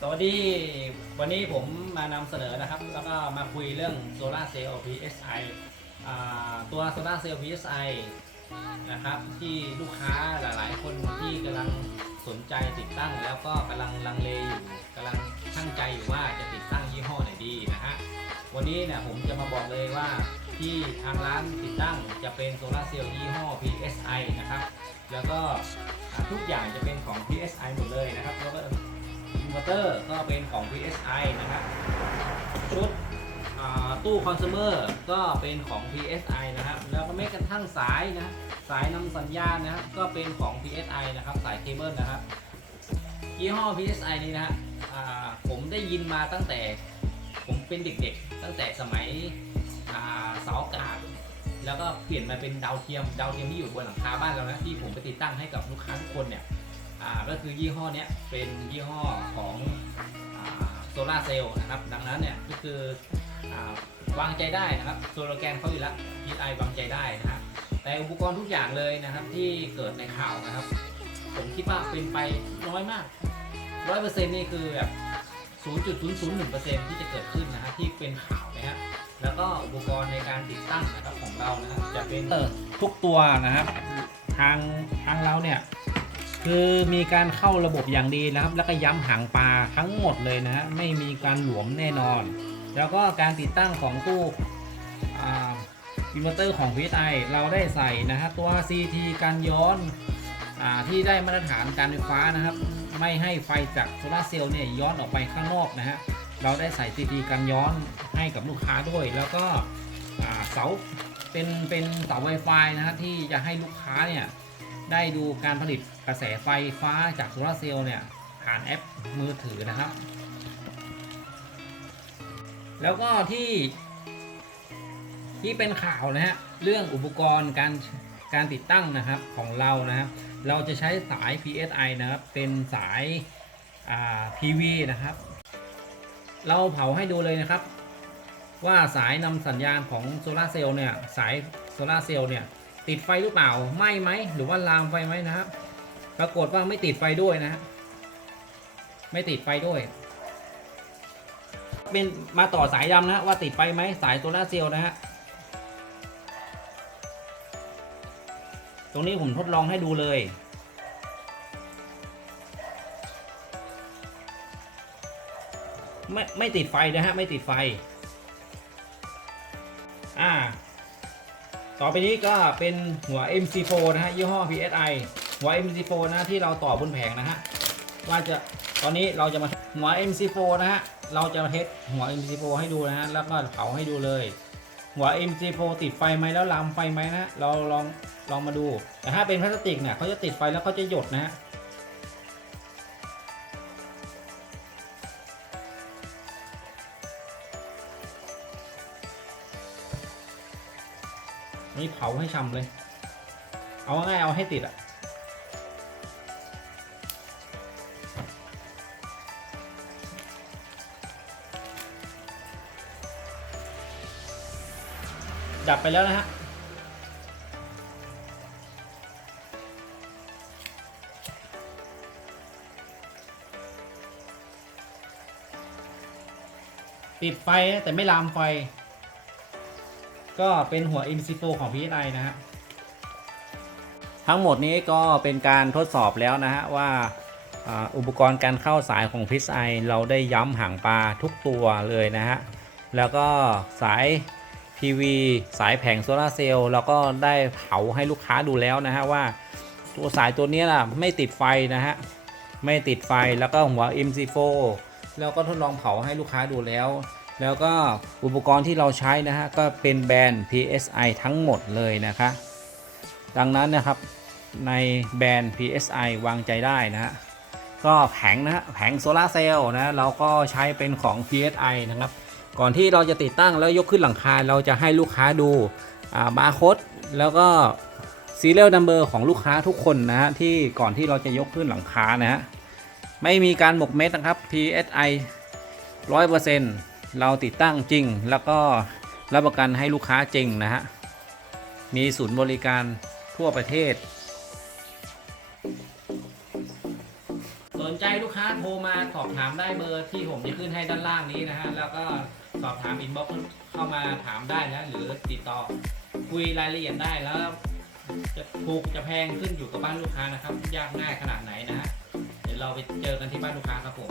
สวัสดี วันนี้ผมมานำเสนอนะครับ แล้วก็มาคุยเรื่อง Solar Cell PSI ตัว Solar Cell PSI นะครับ ที่ลูกค้าหลาย ๆ คนที่กำลังสนใจติดตั้ง แล้วก็กำลังลังเลอยู่กำลังช่างใจอยู่ว่าจะติดตั้งยี่ห้อไหนดีนะฮะ วันนี้เนี่ยผมจะมาบอกเลยว่าที่ทางร้านติดตั้งจะเป็นโซลาเซลล์ยี่ห้อ PSI นะครับ แล้วก็ทุกอย่างจะเป็นของ PSI หมดเลยนะครับแล้วก็ อินเวอร์เตอร์ก็เป็นของ PSI นะครับ ชุดตู้คอน sumer ก็เป็นของ PSI นะครับ แล้วก็แม้กระทั่งสายนะ สายนำสัญญาณนะครับ ก็เป็นของ PSI นะครับ สายเคเบิลนะครับ ยี่ห้อ PSI นี้นะฮะผมได้ยินมาตั้งแต่ผมเป็นเด็กๆ ตั้งแต่สมัยเสาอากาศ แล้วก็เปลี่ยนมาเป็นดาวเทียม ดาวเทียมที่อยู่บนหลังคาบ้านเรานะ ที่ผมไปติดตั้งให้กับลูกค้าทุกคนเนี่ย อ่าก็คือยี่ห้อเนี้ยเป็นยี่ห้อของโซลาเซลล์นะครับ ดังนั้นเนี่ยก็คืออวางใจได้นะครับโซโลแกนเขาอยู่แล้ว PI วางใจได้นะฮะแต่อุปกรณ์ทุกอย่างเลยนะครับที่เกิดในข่าวนะครับ ผมคิดว่าเป็นไปน้อยมากร้อยเปอร์เซ็นต์นี่คือแบบศูนย์จุดศูนย์ศูนย์หนึ่งเปอร์เซ็นต์ที่จะเกิดขึ้นนะฮะที่เป็นข่าวนะฮะแล้วก็อุปกรณ์ในการติดตั้งนะครับของเรานะครับจะเป็นทุกตัวนะครับทางทางเราเนี่ย คือมีการเข้าระบบอย่างดีนะครับ แล้วก็ย้ำหางปลาทั้งหมดเลยนะฮะไม่มีการหลวมแน่นอน แล้วก็การติดตั้งของตู้อินเวอร์เตอร์ของ PSI เราได้ใส่นะฮะตัว CT การย้อนอที่ได้มาตรฐานการไฟฟ้านะครับ ไม่ให้ไฟจากโซลาเซลล์เนี่ยย้อนออกไปข้างนอกนะฮะเราได้ใส่ CT การย้อนให้กับลูกค้าด้วย แล้วก็เสาเป็นเป็นเสา Wi-Fi นะฮะที่จะให้ลูกค้าเนี่ย ได้ดูการผลิตกระแสไฟฟ้าจากโซลาร์เซลล์เนี่ยผ่านแอปมือถือนะครับ แล้วก็ที่ที่เป็นข่าวนะฮะเรื่องอุปกรณ์การการติดตั้งนะครับของเรานะครับ เราจะใช้สาย PSI นะครับ เป็นสายา PV นะครับ เราเผาให้ดูเลยนะครับ ว่าสายนำสัญญาณของโซลาเซลล์เนี่ยสายโซลาเซลล์เนี่ย ติดไฟหรือเปล่าไหม้ไหมหรือว่าลามไฟไหมนะครับ ปรากฏว่าไม่ติดไฟด้วยนะไม่ติดไฟด้วย เป็นมาต่อสายดำนะว่าติดไฟไหมสายโซลาเซลล์นะฮะตรงนี้ผมทดลองให้ดูเลยไม่ไม่ติดไฟนะฮะไม่ติดไฟ อ่า ต่อไปนี้ก็เป็นหัว MC4 นะฮะยี่ห้อ PSI หัว MC4 นะที่เราต่อบนแผงนะฮะว่าจะตอนนี้เราจะมาหัว MC4 นะฮะเราจะมาเทสหัว MC4 ให้ดูนะฮะแล้วก็เผาให้ดูเลย หัว MC4 ติดไฟไหมแล้วลามไฟไหมนะฮะเราลองลองมาดู แต่ถ้าเป็นพลาสติกเนี่ยเขาจะติดไฟแล้วเขาจะหยดนะฮะ นี่เผาให้ช่ำเลย เอาง่ายเอาให้ติดอะดับไปแล้วนะฮะติดไฟแต่ไม่ลามไฟ ก็เป็นหัว MC4 ของ PSI นะฮะทั้งหมดนี้ก็เป็นการทดสอบแล้วนะฮะว่าอุปกรณ์การเข้าสายของ PSI เราได้ย้ำหางปลาทุกตัวเลยนะฮะแล้วก็สาย PV สายแผงโซลาร์เซลล์เราก็ได้เผาให้ลูกค้าดูแล้วนะฮะว่าตัวสายตัวนี้ล่ะไม่ติดไฟนะฮะไม่ติดไฟแล้วก็หัว MC4 แล้วก็ทดลองเผาให้ลูกค้าดูแล้ว แล้วก็อุปกรณ์ที่เราใช้นะฮะก็เป็นแบรนด์ PSI ทั้งหมดเลยนะคะดังนั้นนะครับในแบรนด์ PSI วางใจได้นะฮะก็แผงนะฮะแผงโซลาร์เซลล์นะเราก็ใช้เป็นของ PSI นะครับก่อนที่เราจะติดตั้งแล้วยกขึ้นหลังคาเราจะให้ลูกค้าดูบาร์โค้ดแล้วก็ serial number ของลูกค้าทุกคนนะฮะที่ก่อนที่เราจะยกขึ้นหลังคานะฮะไม่มีการหมกเม็ดนะครับ PSI 100% เราติดตั้งจริง แล้วก็รับประกันให้ลูกค้าจริงนะฮะ มีศูนย์บริการทั่วประเทศ สนใจลูกค้าโทรมาสอบถามได้เบอร์ที่ผมจะขึ้นให้ด้านล่างนี้นะฮะ แล้วก็สอบถามอินบ็อกซ์เข้ามาถามได้นะหรือติดต่อคุยรายละเอียดได้แล้วจะถูกจะแพงขึ้นอยู่กับบ้านลูกค้านะครับ ยากง่ายขนาดไหนนะฮะเดี๋ยวเราไปเจอกันที่บ้านลูกค้าครับผม